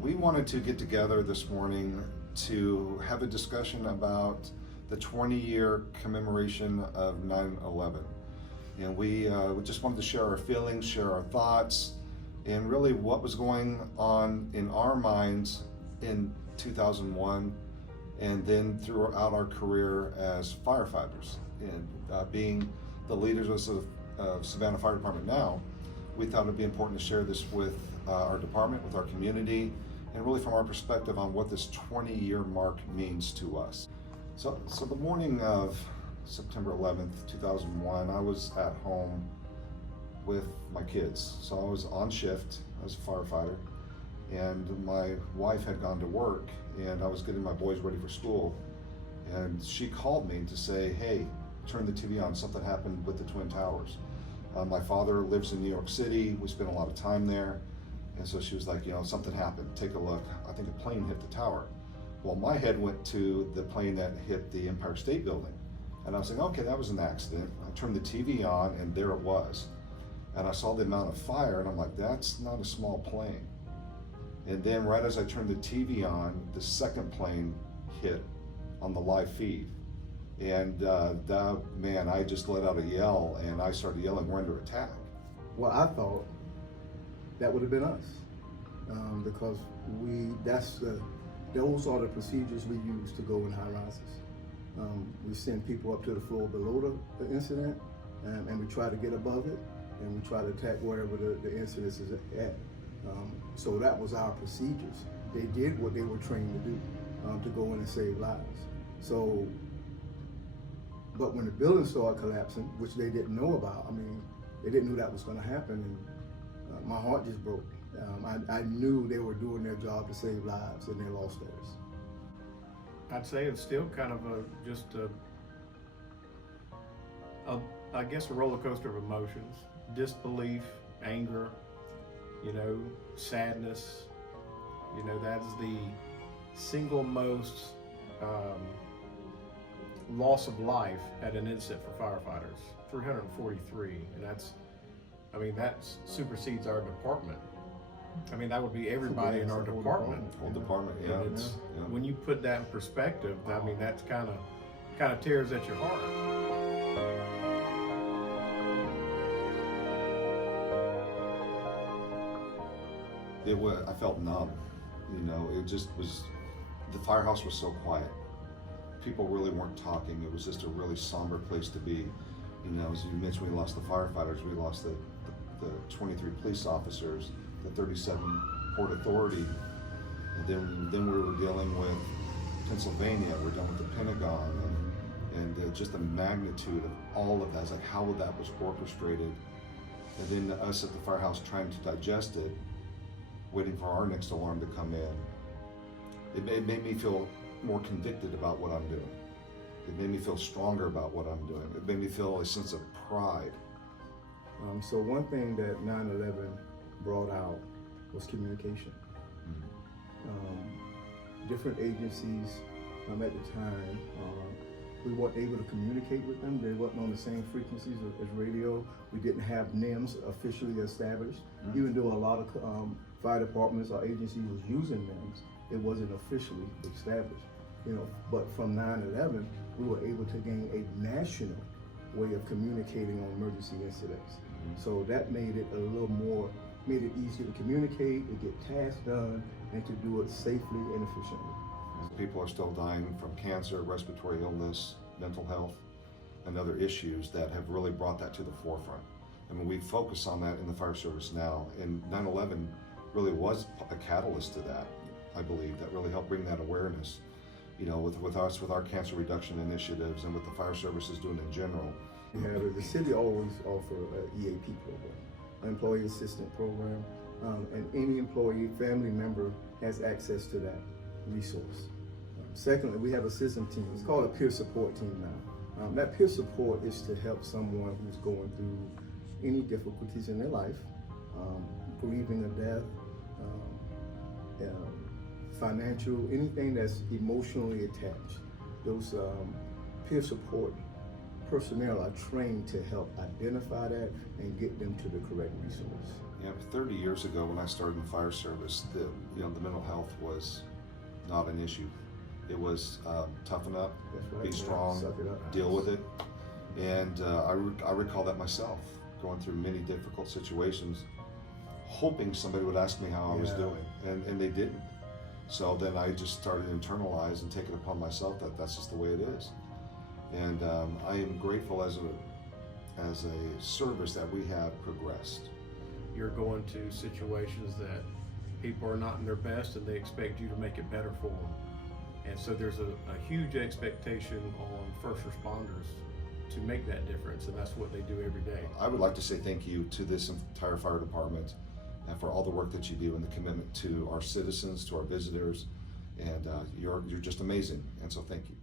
We wanted to get together this morning to have a discussion about the 20-year commemoration of 9/11. And we just wanted to share our feelings, share our thoughts, and really what was going on in our minds in 2001 and then throughout our career as firefighters. And being the leaders of Savannah Fire Department now, we thought it'd be important to share this with our department, with our community, and really from our perspective on what this 20-year mark means to us. So the morning of September 11th, 2001, I was at home with my kids. So I was on shift as a firefighter, and my wife had gone to work, and I was getting my boys ready for school, and she called me to say, hey, turn the TV on, something happened with the Twin Towers. My father lives in New York City, we spent a lot of time there, and so she was like, something happened, take a look. I think a plane hit the tower. Well, my head went to the plane that hit the Empire State Building, and I was thinking, okay, that was an accident. I turned the TV on, and there it was. And I saw the amount of fire, and I'm like, that's not a small plane. And then right as I turned the TV on, the second plane hit on the live feed. And man, I just let out a yell, and I started yelling, we're under attack. Well, I thought that would have been us, because those are the procedures we use to go in high rises. We send people up to the floor below the incident, and we try to get above it, and we try to attack wherever the incident is at. So that was our procedures. They did what they were trained to do, to go in and save lives. So, but when the building started collapsing, which they didn't know about, they didn't know that was going to happen, and my heart just broke. I knew they were doing their job to save lives, and they lost theirs. I'd say it's still kind of I guess a roller coaster of emotions. Disbelief, anger, sadness. That is the single most loss of life at an incident for firefighters, 343, and that supersedes our department. That would be everybody in our department. Whole department, yeah. And when you put that in perspective, that's kind of tears at your heart. I felt numb. It just was, the firehouse was so quiet. People really weren't talking. It was just a really somber place to be. As you mentioned, we lost the firefighters, we lost the 23 police officers, the 37 Port Authority, and then we were dealing with Pennsylvania, we're dealing with the Pentagon, and just the magnitude of all of that, it's like how that was orchestrated, and then us at the firehouse trying to digest it, waiting for our next alarm to come in. It made me feel more convicted about what I'm doing. It made me feel stronger about what I'm doing. It made me feel a sense of pride. So one thing that 9/11 brought out was communication. Different agencies at the time, we weren't able to communicate with them. They weren't on the same frequencies as radio. We didn't have NIMS officially established. Even though a lot of fire departments or agencies was using NIMS, it wasn't officially established. But from 9/11, we were able to gain a national way of communicating on emergency incidents. So that made it made it easier to communicate, to get tasks done, and to do it safely and efficiently. People are still dying from cancer, respiratory illness, mental health, and other issues that have really brought that to the forefront. We focus on that in the fire service now, and 9/11 really was a catalyst to that, I believe, that really helped bring that awareness, with our cancer reduction initiatives and what the fire service is doing in general. The city always offer an EAP program, an employee assistance program, and any employee family member has access to that resource. Secondly, we have a system team. It's called a peer support team now. That peer support is to help someone who's going through any difficulties in their life, grieving a death, financial, anything that's emotionally attached. Those peer support personnel are trained to help identify that and get them to the correct resource. Yeah, 30 years ago when I started in the fire service, the mental health was not an issue. It was toughen up, That's right, be yeah, strong, suck it up. deal with it. And I recall that myself, going through many difficult situations, hoping somebody would ask me how I was Yeah. doing, and they didn't. So then I just started to internalize and take it upon myself that that's just the way it is. And I am grateful as a service that we have progressed. You're going to situations that people are not in their best and they expect you to make it better for them. And so there's a huge expectation on first responders to make that difference, and that's what they do every day. I would like to say thank you to this entire fire department and for all the work that you do and the commitment to our citizens, to our visitors, and you're just amazing, and so thank you.